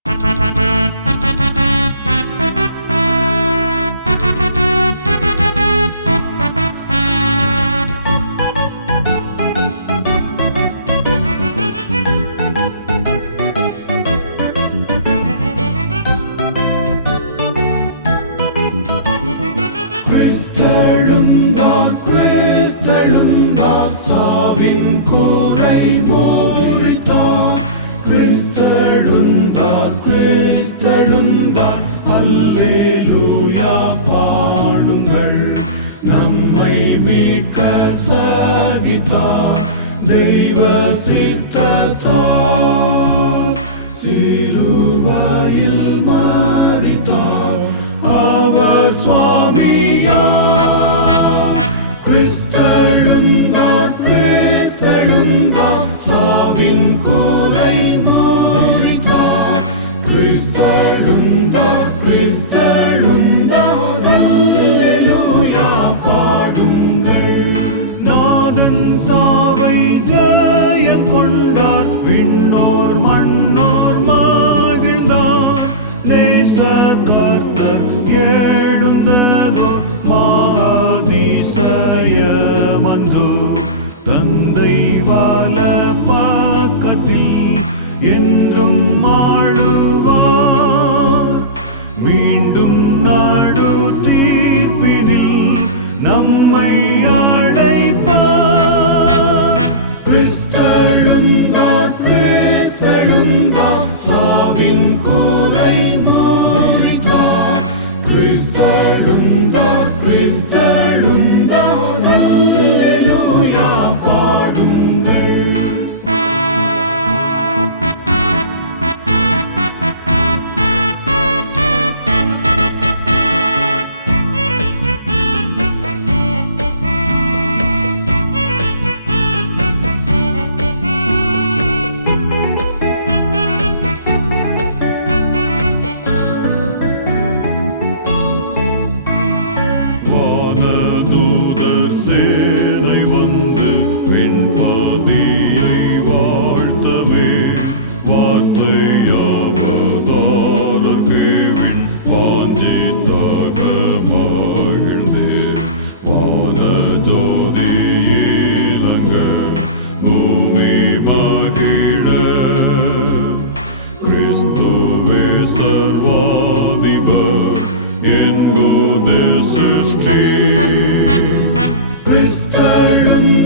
கிறிஸ்தெழுந்தார் சாவின் கூரை முறித்தார். கிறிஸ்தெழுந்தார் அல்லேலூயா பாடுங்கள். நம்மை மீட்க சகித்தார் தெய்வ சித்தத்தார். சிலுவையில் மரித்தார் அவர் சுவாமியார். கிறிஸ்தெழுந்தார் சாவின் கூரை முறித்தார். கிறிஸ்தெழுந்தார் அல்லேலூயா பாடுங்கள். நாதன் சாவை ஜெயம் கொண்டார். விண்ணோர் மண்ணோர் மகிழ்ந்தார். நேச கர்த்தர் எழுந்ததோ அதிசயமன்றோ. தந்தை வால பக்கத்தில் என்றும் ஆளுவார். மீண்டும் நாடு தீர்ப்பினில் நம்மை அழைப்பார். கிறிஸ்தெழுந்தார் சாவின் கூரை முறித்தார். கிறிஸ்தெழுந்தார் அல்லேலூயா பாடுங்கள். வானதூதர் சேனை வந்து வெண்பதியை வாழ்த்தவே. வார்த்தையாவதாரர் கேவின் வாஞ்சித்தாக மகிழ்ந்தே. வான ஜோதியிலங்க பூமி மகிழ. கிறிஸ்துவே சர்வாதிபர் என்கோ சிருஷ்டி. கிறிஸ்தெழுந்தார்